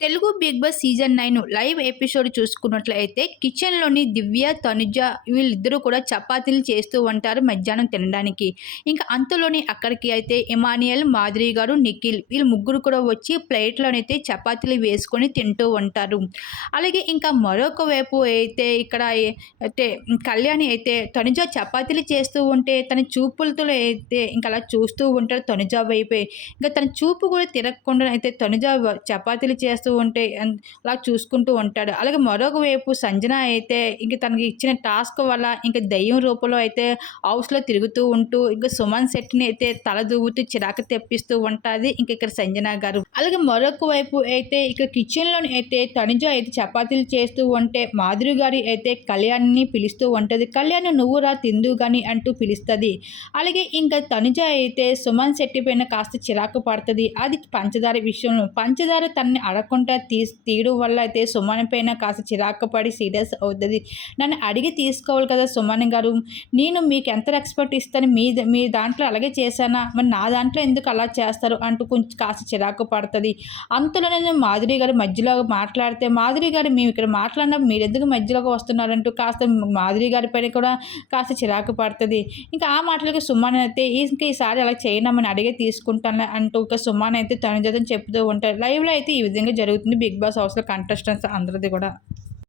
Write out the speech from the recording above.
Telugu Bigg Boss season nine live episode చూసుకున్నట్లయితే కిచెన్లోని దివ్య తనుజ వీళ్ళిద్దరూ కూడా చపాతీలు చేస్తూ ఉంటారు మధ్యాహ్నం తినడానికి. ఇంకా అంతలోని అక్కడికి అయితే ఇమానియల్ మాధురి గారు నిఖిల్ వీళ్ళు ముగ్గురు కూడా వచ్చి ప్లేట్లోనైతే చపాతీలు వేసుకొని తింటూ ఉంటారు. అలాగే ఇంకా మరొక వైపు అయితే ఇక్కడ అయితే కళ్యాణి అయితే తనుజ చపాతీలు చేస్తూ ఉంటే తన చూపులతో అయితే ఇంకా అలా చూస్తూ ఉంటారు తనుజ వైపే. ఇంకా తన చూపు కూడా తిరగకుండా అయితే తనుజ చపాతీలు చేస్తూ చేస్తూ ఉంటే అలా చూసుకుంటూ ఉంటాడు. అలాగే మరొక వైపు సంజన అయితే ఇంక తనకి ఇచ్చిన టాస్క్ వల్ల ఇంకా దయ్యం రూపంలో అయితే హౌస్లో తిరుగుతూ ఉంటూ ఇంకా సుమన్ శెట్టిని అయితే తల దూగుతూ చిరాకు తెప్పిస్తూ ఉంటుంది ఇంక ఇక్కడ సంజన గారు. అలాగే మరొక వైపు అయితే ఇక కిచెన్లో అయితే తనుజ అయితే చపాతీలు చేస్తూ ఉంటే మాధురి గారి అయితే కళ్యాణ్ని పిలుస్తూ ఉంటుంది. కళ్యాణ్ నువ్వు రా తిందు కానీ అంటూ పిలుస్తుంది. అలాగే ఇంకా తనుజ అయితే సుమన్ శెట్టి పైన కాస్త చిరాకు పడుతుంది. అది పంచదార విషయంలో పంచదార తనని అడగకుండా అనుకుంటా తీ తీయడం వల్ల అయితే సుమన్ పైన కాస్త చిరాకు పడి సీరియస్ అవుతుంది. నన్ను అడిగి తీసుకోవాలి కదా సుమన్ గారు. నేను మీకు ఎంత రెస్పెక్ట్ ఇస్తాను? మీ మీ దాంట్లో అలాగే చేశానా? మరి నా దాంట్లో ఎందుకు అలా చేస్తారు? అంటూ కొంచెం కాస్త చిరాకు పడుతుంది. అంతలో నేను మాధురి గారు మధ్యలో మాట్లాడితే మాధురి గారు మేము ఇక్కడ మాట్లాడినప్పుడు మీరు ఎందుకు మధ్యలోకి వస్తున్నారంటూ కాస్త మాధురి గారి పైన కూడా కాస్త చిరాకు పడుతుంది. ఇంకా ఆ మాటలకి సుమాన్ అయితే ఇంకా ఈసారి అలా చేయనమని అడిగే తీసుకుంటాను అంటూ ఇంకా సుమాన్ అయితే తన జతం చెప్తూ ఉంటారు లైవ్లో అయితే ఈ విధంగా జరుగుతుంది. బిగ్ బాస్ హౌస్లో కంటెస్టెంట్స్ అందరిది కూడా